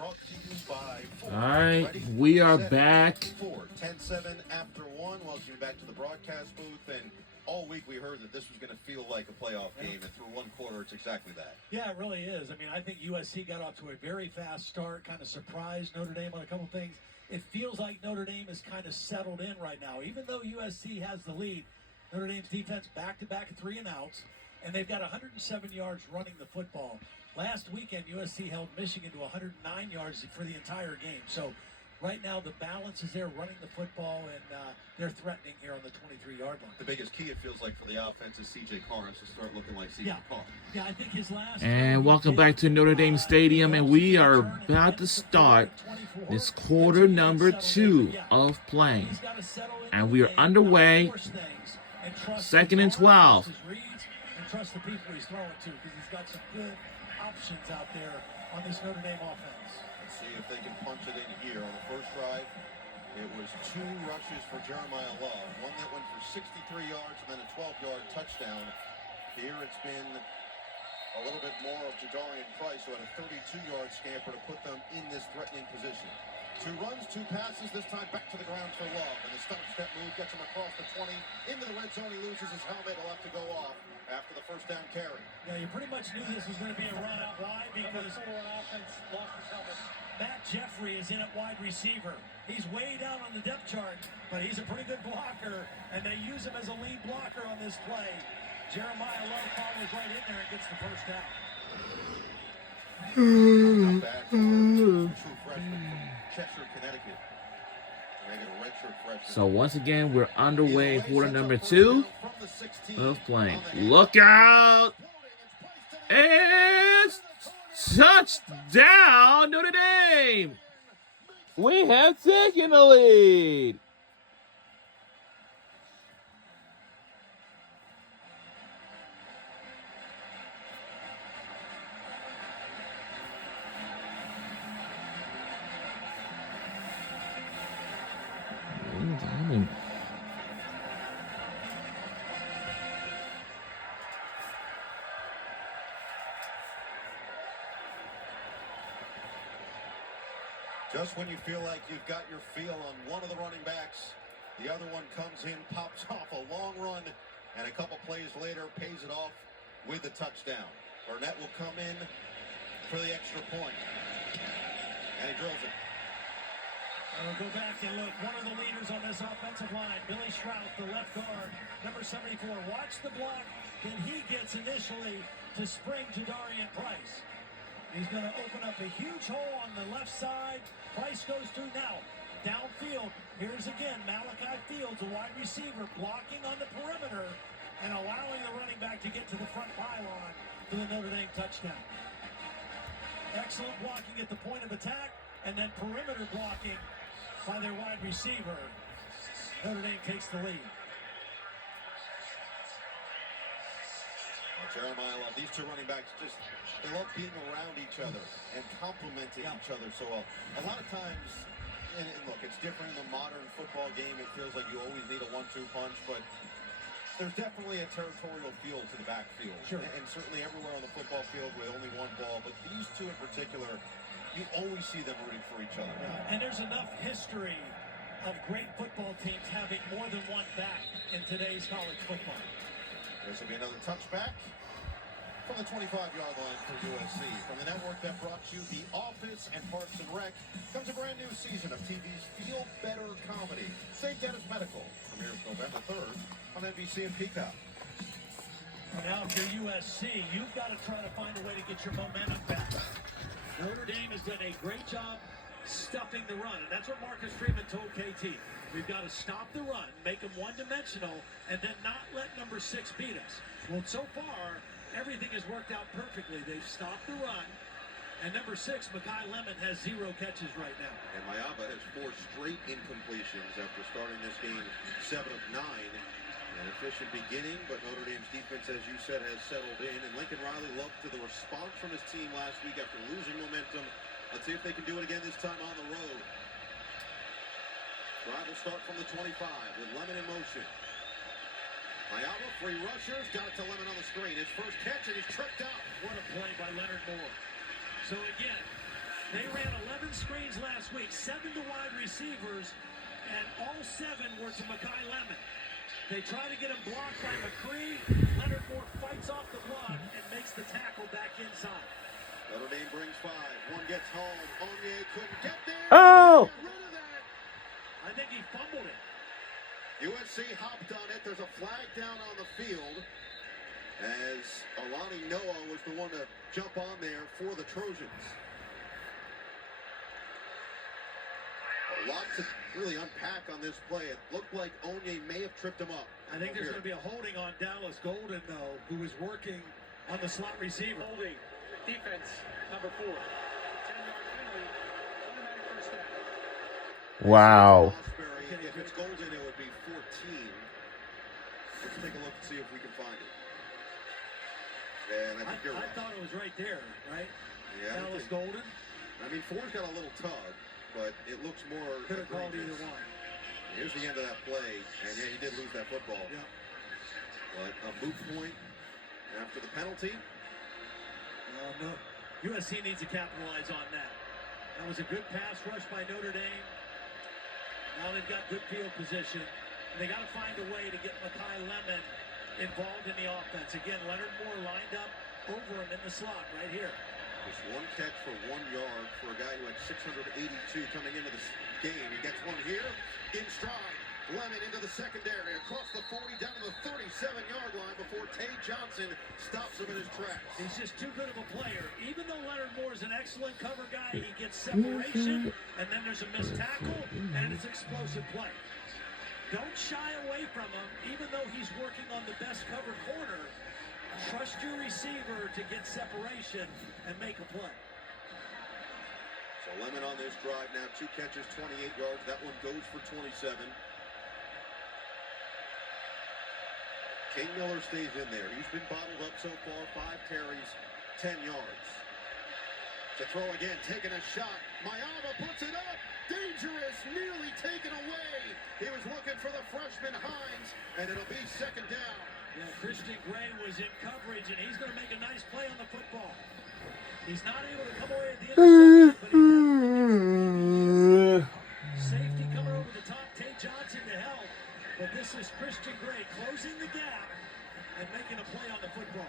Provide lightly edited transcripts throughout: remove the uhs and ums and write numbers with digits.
All right, we are back. 10-7 after one. Welcome you back to the broadcast booth. And all week we heard that this was going to feel like a playoff game, and through one quarter, it's exactly that. Yeah, it really is. I mean, I think USC got off to a very fast start, kind of surprised Notre Dame on a couple things. It feels like Notre Dame is kind of settled in right now. Even though USC has the lead, Notre Dame's defense back-to-back 3-and-outs, and they've got 107 yards running the football. Last weekend, USC held Michigan to 109 yards for the entire game. So right now, the balance is there running the football, and they're threatening here on the 23-yard line. The biggest key, it feels like, for the offense is C.J. Carnes to start looking like C.J. Carnes. Yeah, I think his last... And welcome back to Notre Dame Stadium, and we are about to start this quarter number 2 of playing. And we are underway, 2nd and 12. And trust the people he's throwing to, because he's got some good options out there on this Notre Dame offense. Let's see if they can punch it in here. On the first drive, it was 2 rushes for Jeremiah Love. One that went for 63 yards and then a 12-yard touchdown. Here it's been a little bit more of Jadarian Price, who had a 32-yard scamper to put them in this threatening position. 2 runs, 2 passes, this time back to the ground for Love. And the step move gets him across the 20. Into the red zone, he loses his helmet. He'll have to go off after the first down carry. Yeah, you pretty much knew this was going to be a run. Why? Because Matt Jeffrey is in at wide receiver. He's way down on the depth chart, but he's a pretty good blocker, and they use him as a lead blocker on this play. Jeremiah Love follows right in there and gets the first down. Not bad for a true freshman from Cheshire, Connecticut. So once again, we're underway in quarter number 2 of playing. Look out! It's touchdown, Notre Dame! We have taken the lead. Just when you feel like you've got your feel on one of the running backs, the other one comes in, pops off a long run, and a couple plays later pays it off with a touchdown. Burnett will come in for the extra point, and he drills it. We'll go back and look. One of the leaders on this offensive line, Billy Shrout, the left guard, number 74. Watch the block that he gets initially to spring to Darian Price. He's going to open up a huge hole on the left side. Price goes through now. Downfield, here's again Malachi Fields, a wide receiver, blocking on the perimeter and allowing the running back to get to the front pylon for the Notre Dame touchdown. Excellent blocking at the point of attack, and then perimeter blocking by their wide receiver. Notre Dame takes the lead. Jeremiah Love, these 2 running backs they love being around each other and complementing each other so well. A lot of times, and look, it's different in the modern football game. It feels like you always need a 1-2 punch, but there's definitely a territorial feel to the backfield. Sure. And certainly everywhere on the football field with only one ball, but these 2 in particular, you always see them rooting for each other. And there's enough history of great football teams having more than one back in today's college football. This will be another touchback from the 25-yard line for USC. From the network that brought you The Office and Parks and Rec comes a brand new season of TV's Feel Better comedy, St. Dennis Medical. Premieres November 3rd on NBC and Peacock. Well, now if you're USC, you've got to try to find a way to get your momentum back. Notre Dame has done a great job stuffing the run, and that's what Marcus Freeman told KT. We've got to stop the run, make them one-dimensional, and then not let number 6 beat us. Well, so far, everything has worked out perfectly. They've stopped the run, and number 6, Mekhi Lemon, has 0 catches right now. And Mayaba has 4 straight incompletions after starting this game 7 of 9. An efficient beginning, but Notre Dame's defense, as you said, has settled in. And Lincoln Riley loved the response from his team last week after losing momentum. Let's see if they can do it again this time on the road. Drive will start from the 25 with Lemon in motion. Mayaba, free rushers, got it to Lemon on the screen. His first catch, and he's tripped out. What a play by Leonard Moore. So again, They ran 11 screens last week, 7 to wide receivers, and all 7 were to Makai Lemon. They try to get him blocked by McCree. Leonard Moore fights off the block and makes the tackle back inside. Notre Dame brings 5. One gets home. Onye couldn't get there. Oh! Get rid of that. I think he fumbled it. USC hopped on it. There's a flag down on the field as Alani Noah was the one to jump on there for the Trojans. A lot to really unpack on this play. It looked like Onye may have tripped him up. I think there's going to be a holding on Dallas Golden, though, who was working on the slot receiver. Holding. Defense, number 4. 10-yard penalty. Automatic first down. Wow. If it's Golden, it would be 14. Let's take a look and see if we can find it. And I think you're right. I thought it was right there, right? Yeah. Dallas Golden. I mean, 4's got a little tug, but it looks more. Could have called either egregious. one. Here's the end of that play, and yeah, he did lose that football. Yep. But a moot point after the penalty. No. USC needs to capitalize on that. That was a good pass rush by Notre Dame. Now they've got good field position. And they got to find a way to get Makai Lemon involved in the offense. Again, Leonard Moore lined up over him in the slot right here. Just one catch for 1 yard for a guy who had 682 coming into this game. He gets one here in stride. Lemon into the secondary, across the 40, down to the 37-yard line before Tay Johnson stops him in his tracks. He's just too good of a player. Even though Leonard Moore is an excellent cover guy, he gets separation, and then there's a missed tackle, and it's explosive play. Don't shy away from him, even though he's working on the best covered corner. Trust your receiver to get separation and make a play. So Lemon on this drive now, 2 catches, 28 yards. That one goes for 27. King Miller stays in there. He's been bottled up so far, 5 carries, 10 yards. To throw again, taking a shot. Mayava puts it up. Dangerous, nearly taken away. He was looking for the freshman Hines, and it'll be 2nd down. Yeah, Christian Gray was in coverage, and he's going to make a nice play on the football. He's not able to come away at the interception, but he safety coming over the top, Tay Johnson to help. But this is Christian Gray closing the gap and making a play on the football.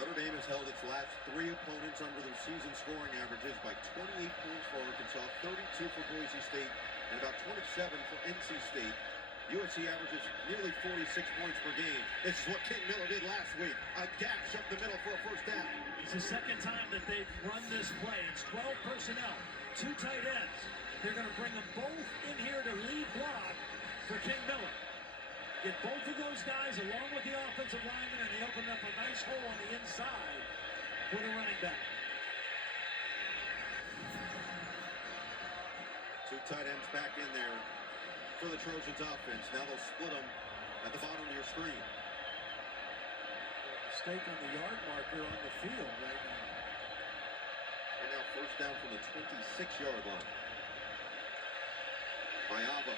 Notre Dame has held its last 3 opponents under their season scoring averages by 28 points for Arkansas, 32 for Boise State, and about 27 for NC State. USC averages nearly 46 points per game. This is what King Miller did last week. A gash up the middle for a first down. It's the 2nd time that they've run this play. It's 12 personnel, 2 tight ends. They're going to bring them both in here to lead block for King Miller. Get both of those guys along with the offensive lineman, and they open up a nice hole on the inside for the running back. 2 tight ends back in there for the Trojans offense. Now they'll split them at the bottom of your screen. Mistake on the yard marker on the field right now. And now first down from the 26-yard line. Mayava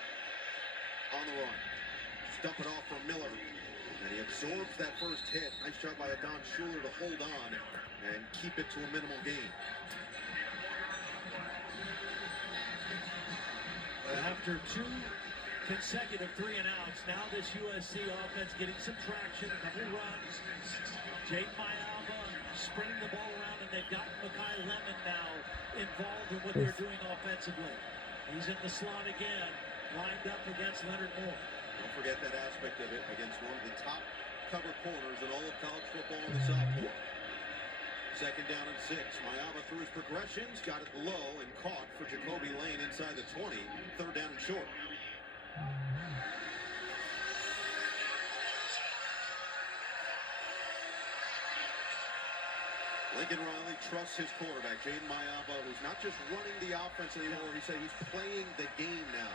on the run. Dump it off for Miller. And he absorbs that first hit. Nice job by Adon Schuler to hold on and keep it to a minimal gain. After 2 consecutive 3-and-outs, now this USC offense getting some traction, a couple runs. Jake Mayava spreading the ball around, and they've got Makai Lemon now involved in what they're doing offensively. He's in the slot again, lined up against Leonard Moore. Don't forget that aspect of it against one of the top cover corners in all of college football in the sophomore. 2nd down and 6. Mayava through his progressions, got it low and caught for Jacoby Lane inside the 20. 3rd down and short. Lincoln Riley trusts his quarterback, Jaden Mayava, who's not just running the offense anymore. He said he's playing the game now.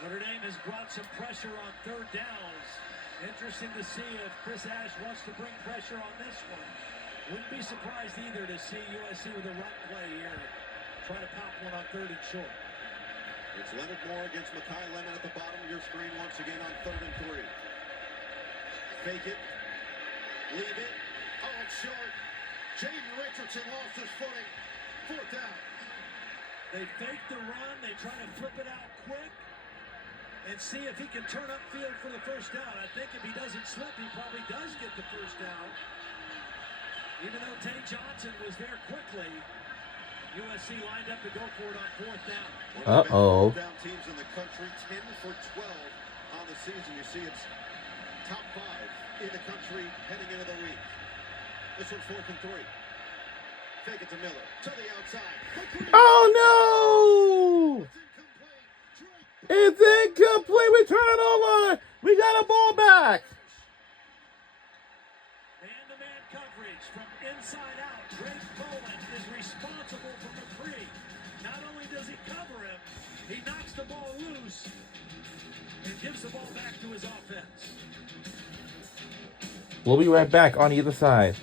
Notre Dame has brought some pressure on 3rd downs. Interesting to see if Chris Ash wants to bring pressure on this one. Wouldn't be surprised either to see USC with a run play here. Try to pop one on 3rd and short. It's Leonard Moore against Makai Lemon at the bottom of your screen once again on 3rd and 3. Fake it. Leave it. Oh, it's short. Jaden Richardson lost his footing. 4th down. They fake the run. They try to flip it out quick and see if he can turn upfield for the first down. I think if he doesn't slip, he probably does get the first down. Even though Teddy Johnson was there quickly, USC lined up to go for it on 4th down. Uh-oh. Down teams in the country, 10 for 12 on the season. You see it's top 5 in the country heading into the week. This one's 4th and 3. Fake it to Miller. To the outside. Oh, no! It's incomplete. We turn it over. We got a ball back. Man-to-man coverage from inside out. Drake Bowen is responsible for McCree. Not only does he cover him, he knocks the ball loose and gives the ball back to his offense. We'll be right back on either side.